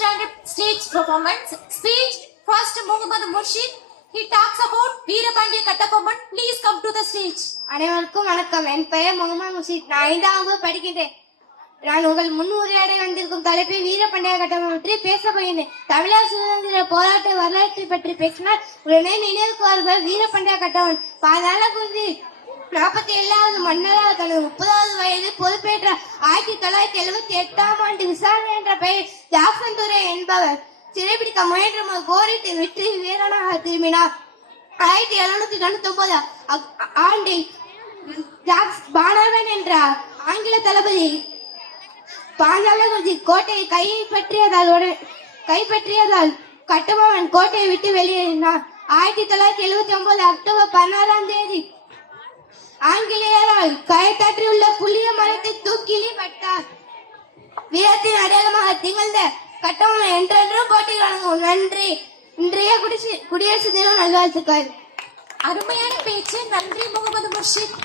stand-up stage performance. Speech first Muhammad Murshid. He talks about Veerapandiya Kattabomman. Please come to the stage. அனைவருக்கும் வணக்கம். என் பெயர் முகமது முர்ஷித். நான் 5ஆம் வகுப்பு படிக்கிறேன். நான் உங்கள் முன் உரையாட வந்திருக்கும் தலைப்பை வீரபாண்டிய கட்டபொம்மன் பற்றி பேச போகிறேன். தமிழக சுதந்திர போராட்ட வரலாற்றை பற்றி பேசினால் உடனே நினைவுக்கு வருவர் வீரபாண்டிய கட்டபொம்மன். 47வது மன்னராக தனது 30வது வயது பொறுப்பேற்ற 1978ஆம் ஆண்டு விசாரணை என்ற பெயர் ஜாக்சன் துரை என்பவர் சிறைபிடிக்க முயன்ற போரிட்டு வெற்றி வீரனாக திரும்பினார். 1799 ஆண்டில் பானர்வன் என்ற ஆங்கில தளபதி பாஞ்சாலகுறிச்சி கோட்டையை கைப்பற்றியதால் கட்டபொம்மன் கோட்டையை விட்டு வெளியேறினார். 1979 அக்டோபர் 16ஆம் தேதி ஆங்கிலேயரால் கயத்தாற்றில் புளிய மரத்தை தூக்கிலிப்பட்டார். வீரத்தின் அடையாளமாக திகழ்ந்த கட்டபொம்மன் என்றென்றும் போட்டி வழங்கும். நன்றி. இன்றைய குடியரசு தின நல்வாழ்த்துக்கள். அருமையான பேச்சு. நன்றி முகமது முர்ஷித்.